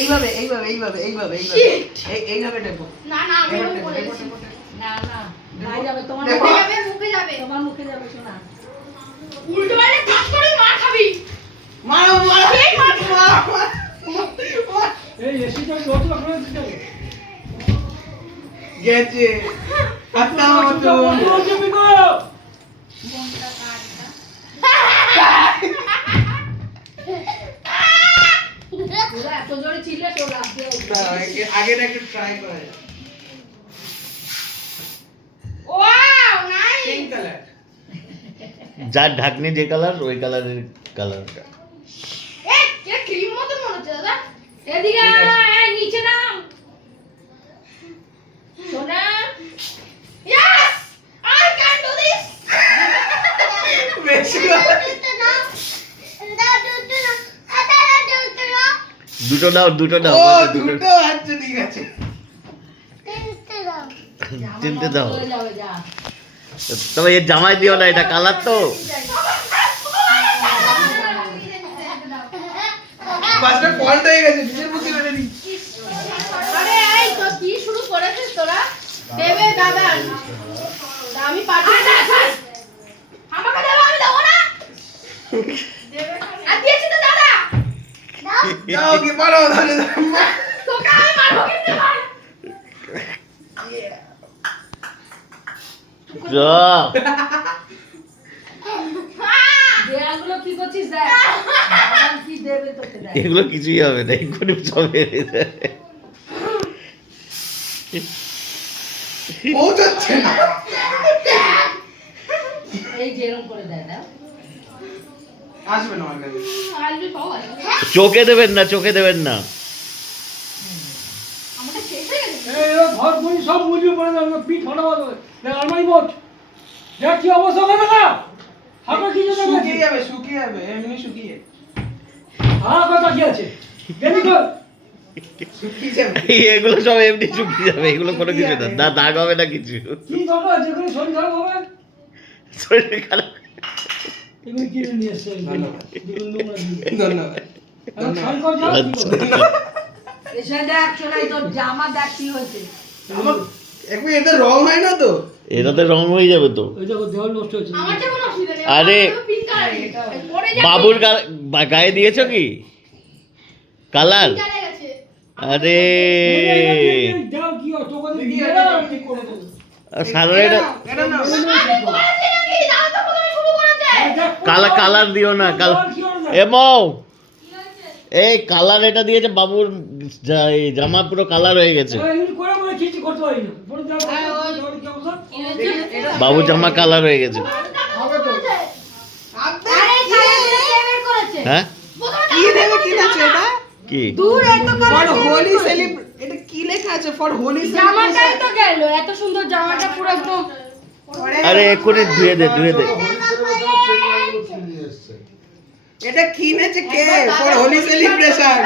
এইভাবে এইভাবে এইভাবে এইভাবে এইভাবে দেখো। না না আমি ওই বলেছি। না না ভাই যাবে তোমার মুখে যাবে তোমার মুখে যাবে শোনা। উল্টো বাইরে কাজ করে মার খাবি। মারো মারো এই মার এই এসিটা যত করে দিতে হবে গেছে হাতটা মতো বন্ধ হচ্ছে বিকো বন্ধটা কাটটা। পুরো এত জোরে চিল্লে তো লাফ দিয়ে উঠবে। আগেটা একটু ট্রাই করা যায়। Wow nice. পিঙ্ক কালার যার ঢাকনি যে কালার ওই কালারের কালারটা। এ কে ক্রিম মতো মনে হচ্ছে দাদা। এদিকে এই নিচে নাম সোনা। Yes! I can do this. বেশি দুটো দাও ও দুটো দুটো আচ্ছা ঠিক আছে। চিনতে দাও। চলে যাবে যা। তবে এর জামাই দিও না, এটা কালার তো। ফার্স্টে ফল্ট হয়ে গেছে, নিজের মুখে মেরে দিচ্ছি। আরে এই তো কি শুরু করেছিস তোরা? দেবে দাদা। আমি পাঠিয়ে দিয়েছি। আমাকে দেবে আমি দেবো না। দেবে আর দিয়েছি তো দাদা। যাও কি মারো ধরে তোকে আমি মারবো কিন্তু মার। যা। দেয়ালগুলো কি করছিস দেখ। বাবা কি দেবে তোকে দেখ। এগুলো কিছুই হবে না, এক্ষুনি সব হেরে যাবে। পৌঁছাচ্ছে না। এই যেরকম করে দেয় না। আসবে না আমার কাছে। আসবি পাওয়া। চোখে দেবেন না, চোখে দেবেন না। আমাকে শেষ হয়ে গেছে। এই ঘর বই সব মুজিয়ে পড়ে যাবে পিঠ ফাটাবো আলমারি বোট দেখ কি অবস্থা হবে না হাতে কি যেন শুকিয়ে যাবে এমনি শুকিয়ে হ্যাঁ কথা কি আছে গেলি কর শুকিয়ে যাবে। এগুলো সব এমনি শুকিয়ে যাবে, এগুলো কোনো কিছু না, না দাগ হবে না কিছু। কি দরকার যেগুলো শরীর খারাপ হবে শরীর খারাপ। এগুলো কিনে নিয়ে এসছে ধন্যবাদ। ধন্যবাদ ধন্যবাদ। খাই কর যা কি করবে? এসে দেখ চলে তোর জামা দেখ কি হয়েছে। আমার একবার এতে রং হয় না তো? এটাতে রং হয়ে যাবে তো। ওই দেখো দেওয়াল নষ্ট হয়েছে আমার তো কোনো অসুবিধা নেই। আরে, পিঙ্ক কালার পরে যা বাবুর গায়ে দিয়েছো কি কালার? চলে গেছে। আরে দাও কি হয় তোকে কি দিয়ে আছে? দাও ঠিক করে দেবো। সাদা এটা এটা নাও, এটা নাও। আমি করেছি নাকি? দাদা তো প্রথমে শুরু করেছে। কালার দিও না, এমও এই কালার এটা দিয়েছে বাবুর এই জামা পুরো কালার হয়ে গেছে। এগুলো করে মানে কিছু করতে পারি না পরে যাও কি অবস্থা বাবুর জামা কালার হয়ে গেছে। হবে তো। আরে কালার ফ্লেভার করেছে। হ্যাঁ কি দেবে কি আছে এটা? কি দূর এত ফর কালার হোলি সেলিব্রেট, এটা কি লেখা আছে? ফর হোলি জামাটাই তো গেল এত সুন্দর জামাটা পুরো একদম। আরে এক্ষুনি ধুয়ে দে ধুয়ে দে। এটা কিনেছে কে? For Holi celebration.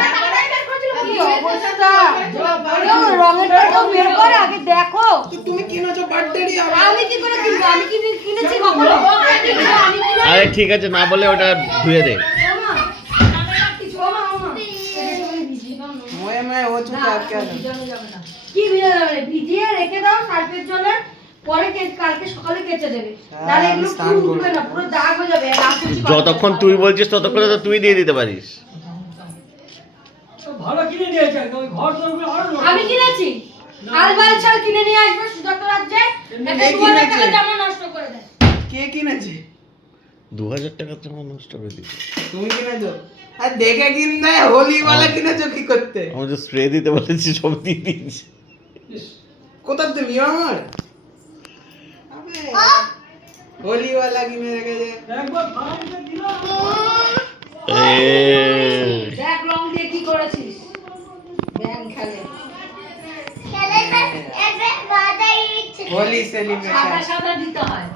কি অবস্থা রঙেরটা তো বের করে আগে দেখো। তো তুমি কিনেছো বার্থডে ই আমার। আমি কি করে কিনবো? আমি কি কিনেছি কখনো? আমি কিনে আরে ঠিক আছে, না বলে ওটা ধুয়ে দে। ওমা কিছু ওমা মোয়ে মে ও চুপ না, আপ কে আছে? ভিজানো যাবে না। কি ভিজানো যাবে না? ভিজিয়ে রেখে দাও সার্ফের জলে, পরে কালকে সকালে কেচে দেবে। তাহলে এগুলো স্নান পুরো করবো। উঠবে না, পুরো দাগ হয়ে যাবে। আর কিছু করার যতক্ষণ দরকার তুই নেই। বলছিস ততক্ষণে তো তুই দিয়ে দিতে পারিস। ভালো কিনে নিয়েছে ওই ঘর তো আরো নষ্ট। আমি কিনেছি। আলবাল ছাল কিনে নিয়ে আসবে সুজাতা রাজ্যে। একটা কে 2000 কিনেছে? টাকা জামা নষ্ট করে দেয়। কে কিনেছে? 2000 টাকার জামা নষ্ট করে দিচ্ছি। তুমি কিনেছো? আর দেখে কিনতে হোলি वाला কিনেছো কি করতে? আমি যে স্প্রে দিতে বলেছি সব দিয়ে দিয়েছি। ইস, কোথা তুমি আমার? আবে হোলি वाला কিনে রেখেছে। একবার ফাইনটা দিলাম দেখ রং দিয়ে কি করেছিস? ব্যাং খেলে। হোলি সেলিব্রেশন। সাদা সাদা দিতে হয়।